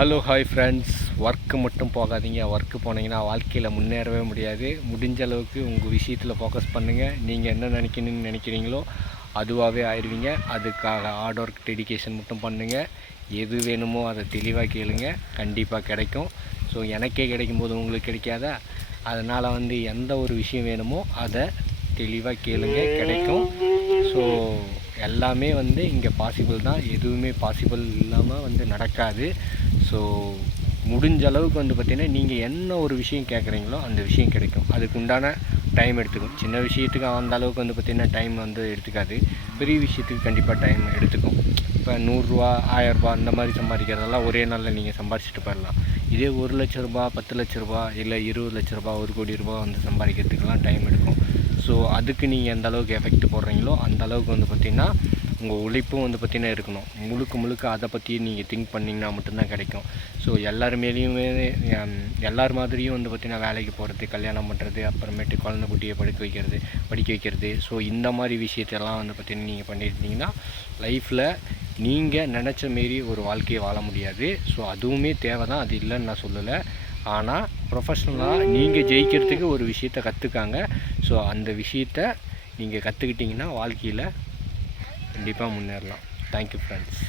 Hello hi friends, work மட்டும் போகாதீங்க. Work போனீங்கன்னா வாழ்க்கையில் முன்னேறவே முடியாது. முடிஞ்ச அளவுக்கு உங்கள் விஷயத்தில் ஃபோக்கஸ் பண்ணுங்கள். நீங்கள் என்ன நினைக்கிறீங்களோ அதுவாகவே ஆயிடுவீங்க. அதுக்காக ஹார்ட் ஒர்க் டெடிகேஷன் மட்டும் பண்ணுங்கள். எது வேணுமோ அதை தெளிவாக கேளுங்க, கண்டிப்பாக கிடைக்கும். ஸோ எனக்கே கிடைக்கும்போது உங்களுக்கு கிடைக்காதா? அதனால் எந்த ஒரு விஷயம் வேணுமோ அதை தெளிவாக கேளுங்க, கிடைக்கும். ஸோ எல்லாமே இங்கே பாசிபிள் தான். எதுவுமே பாசிபிள் இல்லாமல் நடக்காது. ஸோ முடிஞ்ச அளவுக்கு பார்த்திங்கன்னா நீங்கள் என்ன ஒரு விஷயம் கேட்குறீங்களோ அந்த விஷயம் கிடைக்கும். அதுக்கு உண்டான டைம் எடுத்துக்கும். சின்ன விஷயத்துக்கு அந்த அளவுக்கு பார்த்திங்கன்னா டைம் எடுத்துக்காது. பெரிய விஷயத்துக்கு கண்டிப்பாக டைம் எடுத்துக்கும். இப்போ 100 ரூபா 1000 ரூபா அந்த மாதிரி சம்பாதிக்கிறதெல்லாம் ஒரே நாளில் நீங்கள் சம்பாதிச்சுட்டு போயிடலாம். இதே 1 லட்ச ரூபா 10 லட்ச ரூபா இல்லை 20 லட்ச ரூபா 1 கோடி ரூபா சம்பாதிக்கிறதுக்கெலாம் டைம் எடுக்கும். ஸோ அதுக்கு நீங்கள் எந்த அளவுக்கு எஃபெக்ட் போடுறீங்களோ அந்த அளவுக்கு பார்த்திங்கன்னா உங்கள் உழைப்பும் பார்த்திங்கன்னா இருக்கணும். முழுக்க அதை பற்றி நீங்கள் திங்க் பண்ணிங்கன்னா மட்டும்தான் கிடைக்கும். ஸோ எல்லாருமேலேயுமே எல்லார் மாதிரியும் பார்த்திங்கன்னா வேலைக்கு போகிறது, கல்யாணம் பண்ணுறது, அப்புறமேட்டு குழந்தை குட்டியை படிக்க வைக்கிறது. ஸோ இந்த மாதிரி விஷயத்தெல்லாம் பார்த்திங்கன்னா நீங்கள் பண்ணியிருந்தீங்கன்னா லைஃப்பில் நீங்கள் நினச்ச மாரி ஒரு வாழ்க்கையை வாழ முடியாது. ஸோ அதுவுமே தேவை தான், அது இல்லைன்னு நான் சொல்லலை. ஆனால் ப்ரொஃபஷ்னலாக நீங்கள் ஜெயிக்கிறதுக்கு ஒரு விஷயத்தை கற்றுக்காங்க. ஸோ அந்த விஷயத்தை நீங்கள் கற்றுக்கிட்டிங்கன்னா வாழ்க்கையில் கண்டிப்பாக முன்னேறலாம். Thank you friends.